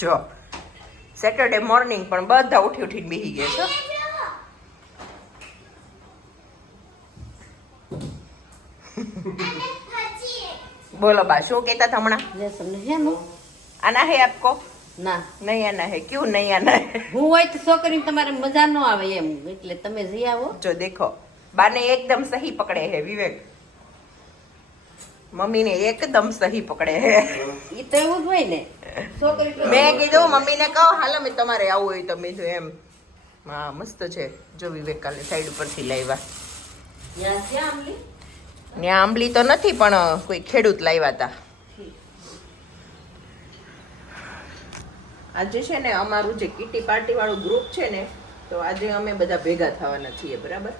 જો Saturday morning પણ બધા ઉઠી ઉઠીને બેસી ગયા છો. બોલો બા શું કહેતા હતા હમણાં? આના હે આપકો? ના નહીં આના હે. ક્યું નહીં આના હે? હું હોય તો છોકરી તમારે મજા ન આવે એમ એટલે તમે જઈ આવો. જો દેખો બાને એકદમ સહી પકડે હે વિવેક. મમ્મીને એકદમ સહી પકડે હે. ઈ તો એવું જ હોય ને છોકરી તો મેં કીધું મમ્મીને કહો હાલો મેં તમારે આવું હોય તો મેં કીધું એમ. હા મસ્ત છે. જો વિવેક કાલે સાઈડ ઉપરથી લાવ્યા. ત્યાં ક્યાં આમલી? ત્યાં આંબલી તો નથી પણ કોઈ ખેડૂત લાવ્યા હતા. આજે છે ને અમારું જે કિટી પાર્ટી વાળું ગ્રુપ છે ને તો આજે અમે બધા ભેગા થવાના છીએ બરાબર.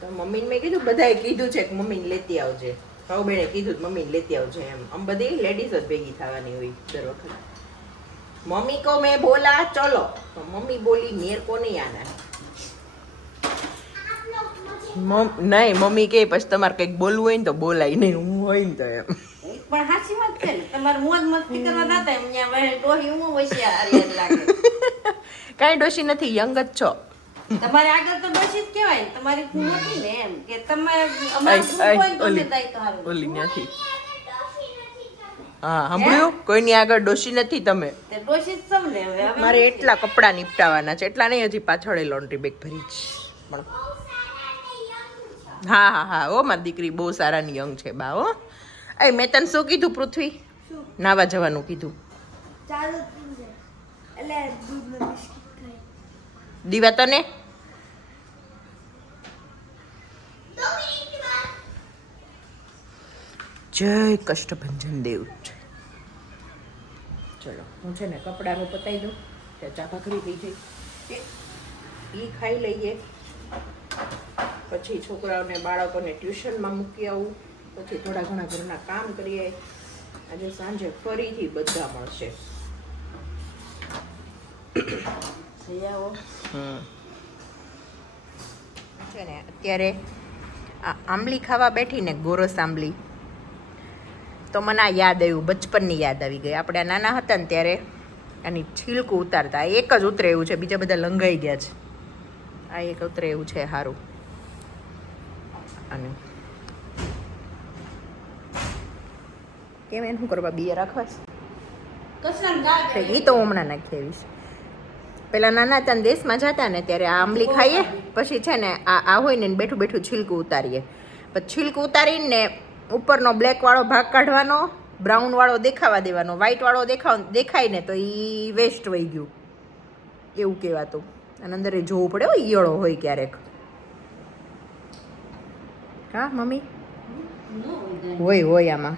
તો મમ્મીને મેં કીધું બધાએ કીધું છે કે મમ્મીને લેતી આવજે. ભાવ બેને કીધું મમ્મીને લેતી આવજે એમ. આમ બધી લેડીઝ જ ભેગી થવાની હોય દર વખત. મમ્મી કો મેં બોલા ચલો તો મમ્મી બોલી મેર કો નહીં આના. નહીં મમ્મી કે પછી તમારે કંઈક બોલવું હોય ને તો બોલાય નહીં હું હોય ને તો એમ. પણ સાચી વાત છે ને તમારે મોજ મસ્તી કરવા જતા એમ ત્યાં વહે ડોહી હું હોશિયાર યાદ લાગે. કાંઈ ડોશી નથી યંગ જ છો. તમારે આગળ તો ડોશી જ કહેવાય ને તમારી ખૂબ હતી ને એમ કે તમે અમારું ખૂબ હોય ને તમે દાયિત્વ હારું. ઓલી ત્યાંથી હા સાંભળ્યું કોઈની આગળ ડોશી નથી તમે. તે ડોશી જ સૌ ને હવે મારે એટલા કપડાં નીપટાવાના છે એટલા નહીં હજી પાછળ લોન્ડ્રી બેગ ભરી જ પણ હા હા હા ઓ મારી દીકરી બહુ સારાની યંગ છે બા હો. એ મેં તને શું કીધું પૃથ્વી? નાવા જવાનું કીધું. દીવા તને જય કષ્ટભંજન દેવ. ચલો હું છે ને કપડાનું પતાવી દઉં ત્યાં ચા ભાખરી થઈ જાય એ ખાઈ લઈએ પછી છોકરાઓને બાળકોને ટ્યુશનમાં મૂકી આવું પછી થોડા ઘણા ઘરના કામ કરીએ. આજે સાંજે ફરીથી બધા મળશે. છે ને અત્યારે આ આંબલી ખાવા બેઠી ને ગોરસ આંબલી તો મને આ યાદ આવ્યું બચપનની યાદ આવી ગઈ. આપણે નાના હતા ને ત્યારે આની છિલકું ઉતારતા. એક જ ઉતરે એવું છે બીજા બધા લંઘાઈ ગયા છે. આ એક ઉતરે એવું છે સારું. અને કેમ એને શું કરવા બીએ રાખવા છે એ તો હમણાં નાખી આવીશ. પેલા નાના હતા ને દેશમાં જતા ને ત્યારે આ આંબલી ખાઈએ પછી છે ને આ હોય ને બેઠું બેઠું છિલકું ઉતારીએ. પછી છિલકું ઉતારીને ઉપરનો બ્લેક વાળો ભાગ કાઢવાનો, બ્રાઉન વાળો દેખાવા દેવાનો, વ્હાઈટ વાળો દેખાય ને તો એ વેસ્ટ વહી ગયું એવું કહેવાતું. અને અંદર એ જોવું પડે હો ઈયળો હોય ક્યારેક. હા મમ્મી હોય આમાં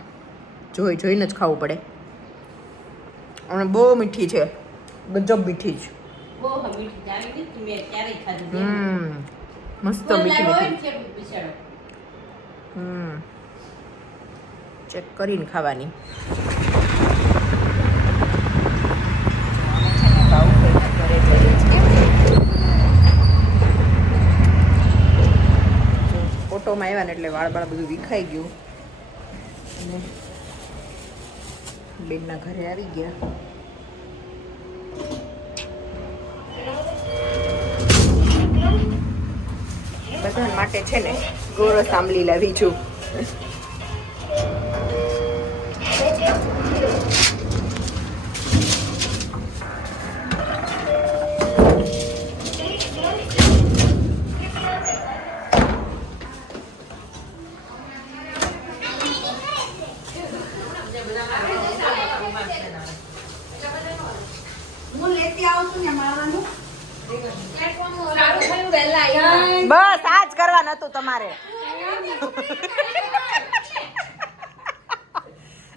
જોઈને જ ખાવું પડે. અને બહુ મીઠી છે ગજબ મીઠી છે. મસ્ત મીઠી. ચેક કરીને ખાવાની. ઓટોમાં આવ્યા ને એટલે વાળ બધું વિખાઈ ગયું અને બેનના ઘરે આવી ગયા. બધા માટે છે ને ગોરસ આંબલી લાવી છું. બસ આજ કરવાનું હતું તમારે.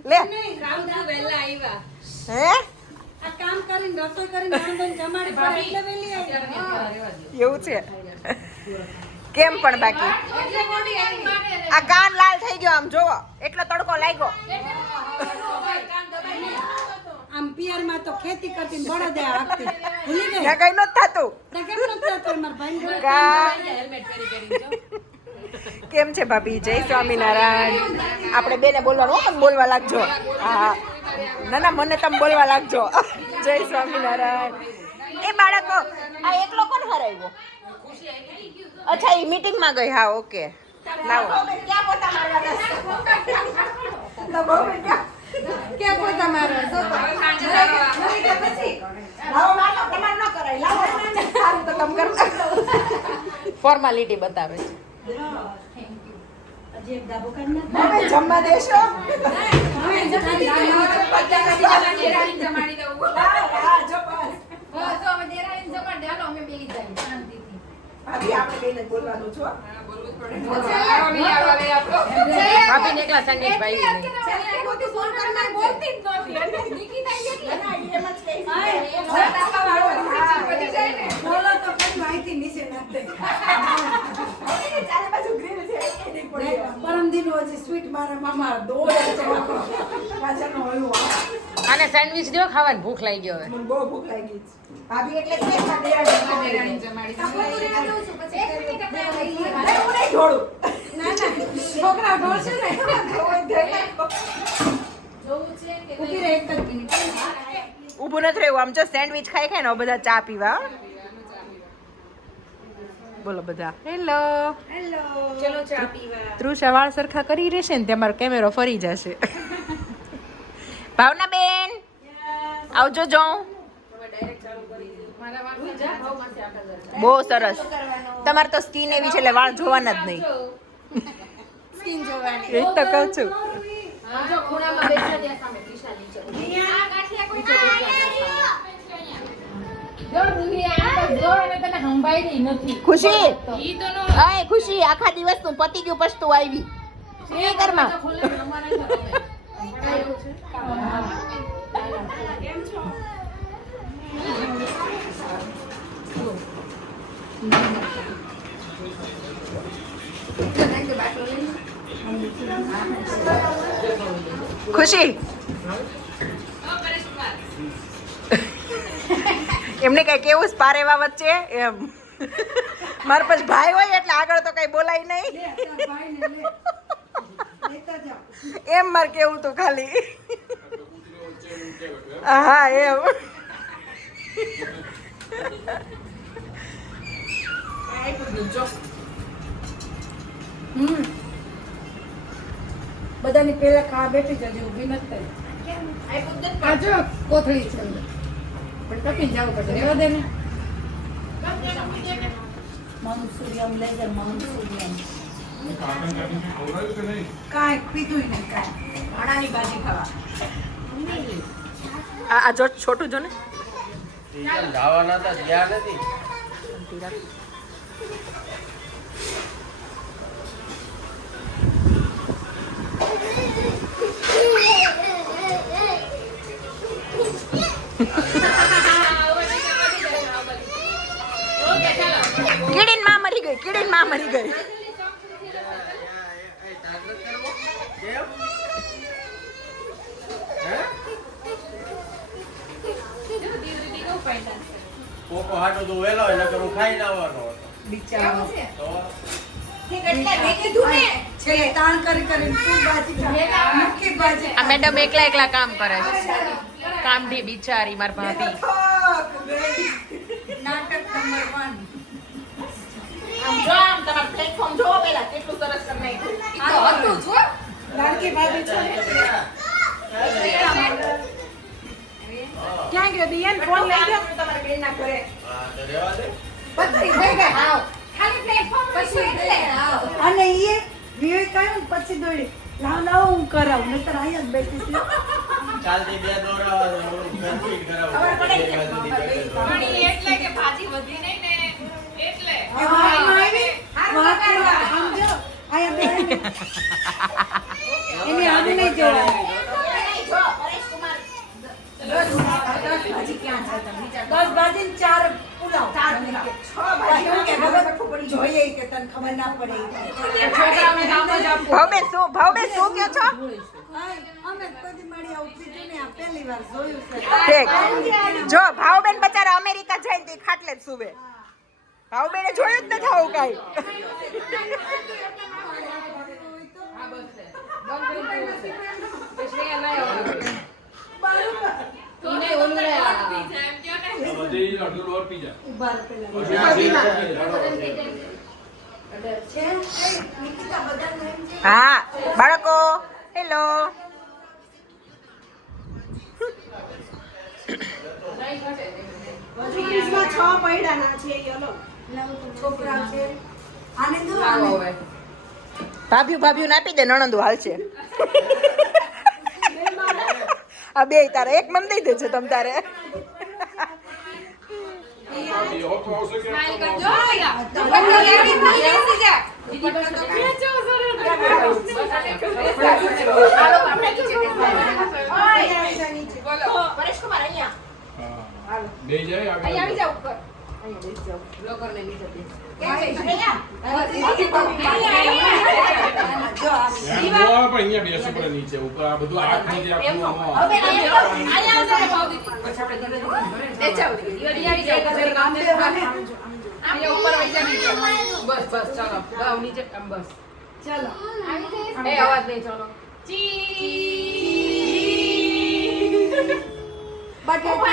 લે હે એવું છે કેમ પણ બાકી આ કાન લાલ થઈ ગયો આમ જોવો એટલો તડકો લાગ્યો. આમ પિયર માં તો ખેતી કરતી બળદ આપતી ભૂલી ગઈ ત્યાં કઈ નત થતું. કેમ છે ભાભી? જય સ્વામિનારાયણ. આપણે બેને બોલવાનું હો, બોલવા લાગજો. હા ના મને તમે બોલવા લાગજો. જય સ્વામિનારાયણ. એ બાળકો આ એકલો કોણ હરાવ્યો? અચ્છા એ મીટિંગ માં ગઈ. હા ઓકે લાવો. ક્યાં પોતા મારવા ક્યાં પોતા મારવા લાવો મારો તમાર ન કરાય. લાવો સારું તો તમે કરો. ફોર્માલિટી બતાવે છે. જમવા દેશો. અને સેન્ડવિચ દો ખાવાની ભૂખ લાગી ગયો હવે. બહુ ભૂખ લાગી છે. ભાભી એટલે કેક માં દેરાણી જમાડી. છોકરા ઢોળશે ને. ઊભું નથી રહેવું. આમ જો સેન્ડવિચ ખાઈ ખાઈ ને બધા ચા પીવા. બોલો બધા હેલો હેલો ચલો ચા પીવા. તૃષા વાળ સરખા કરી રહેશે ને તમારો કેમેરો ફરી જશે. ભાવના બેન આવજો જો. બહુ સરસ. તમારે તો સ્કિન એવી છે એટલે વાળ જોવાના જ નહીં. સ્કિન જોવાની. એ તો કહું છું. ખુશી અય ખુશી આખા દિવસ નું પતી ગયું પછી તું આવી એ ઘરમાં. ખુશી એમને કઈ કેવું છે પારેવા વચ્ચે એમ. મારા પછી ભાઈ હોય એટલે આગળ તો કઈ બોલાય નહીં એમ મારે કેવું તું ખાલી. હા એમ. બધાની પેલા ખાવા બેઠી જજે, ઊભી નથી થઈ. આ જો કોથળી છે અંદર. પણ તપીને જવું પડશે. રહેવા દે ને. મંસૂરિયમ લઈ જા, મંસૂરિયમ. કાંઈ પીધું નહીં કાંઈ. ભાણાની ભાજી ખાવા. આ જો છોટું જો ને. જવાના હતા ગયા નથી. કીડીન માં મરી ગઈ. કીડીન માં મરી ગઈ. કોકો હાટો તો વેલો એટલે કે હું ખાઈ લાવવાનો હતો. બિચારો. તો છેલ્લે તાણ કરી કરીને તું ભાજી ખા. મુખ્ય ભાજી. આ મેડમ એકલા એકલા કામ કરે છે. કામથી બિચારી માર ભાભી. નાટક નંબર 1. આમ જો આમ તમાર પ્લેટફોર્મ જો પેલા કેટલું સરસ કરી નાખ્યું. આ તો હતું જો. લાડકી ભાભી છે. ક્યાં ગયો દિયન? ફોન લઈ ગયો તમારા બેનના ઘરે. હા તો રહેવા દે. પછી થઈ ગઈ. આવ. ખાલી પ્લેટફોર્મ પછી એટલે આવ. અને એ વિવેક આવ્યો ને પછી દોડી લાવ લાવ હું કરાવું નહીતર અહીંયા જ બેઠી છું. ચાલતી બે દોરા કમ્પ્લીટ કરાવું. ખબર પડે બે કે બાજુથી બે દોરા. પણ એટલે કે ભાજી વધી નહીં ને એટલે એ વાતમાં આવી વાતમાં સમજો અહીંયા બેઠી એની આમ નહીં જોવાનું. જો પરેશ કુમાર 10 ભાજી ક્યાં છે તમે વિચાર 10 ભાજી ને 4 પુલાવ. 4 પુલાવ. 6 ભાજી કેવું કે ખબર પડી જોઈએ કે તને ખબર ના પડે. છોકરાઓને કામ જ આપવું. ભાવબેન શું કહો છો? અમે કદી મળી આવું કીધું ને આ પહેલી વાર જોયું છે. ઠીક. જો ભાવબેન બચારા અમેરિકા જઈને તે ખાટલે જ સુવે. ભાવબેને જોયું જ નથી આવું કાંઈ. ઈને ઓલું પી જા. ઉભા રહો પેલા. પછી આ છે? નિકિતા બધાને એમ છે? હા બાળકો હેલો ફ્રીજમાં 6 પૈડાના છે એ અલગ. છોકરા છે. આને દો આને. ભાભ્યું આપી દે નણંદુ હાલશે આ બે તારે એક મન દઈ દેજો તમ તારે બે જાય આવી જાવ ઉપર. અહીંયા બેસવું પડે નીચે ઉપર આ બધું હાથ નીચે આપવું બટેટા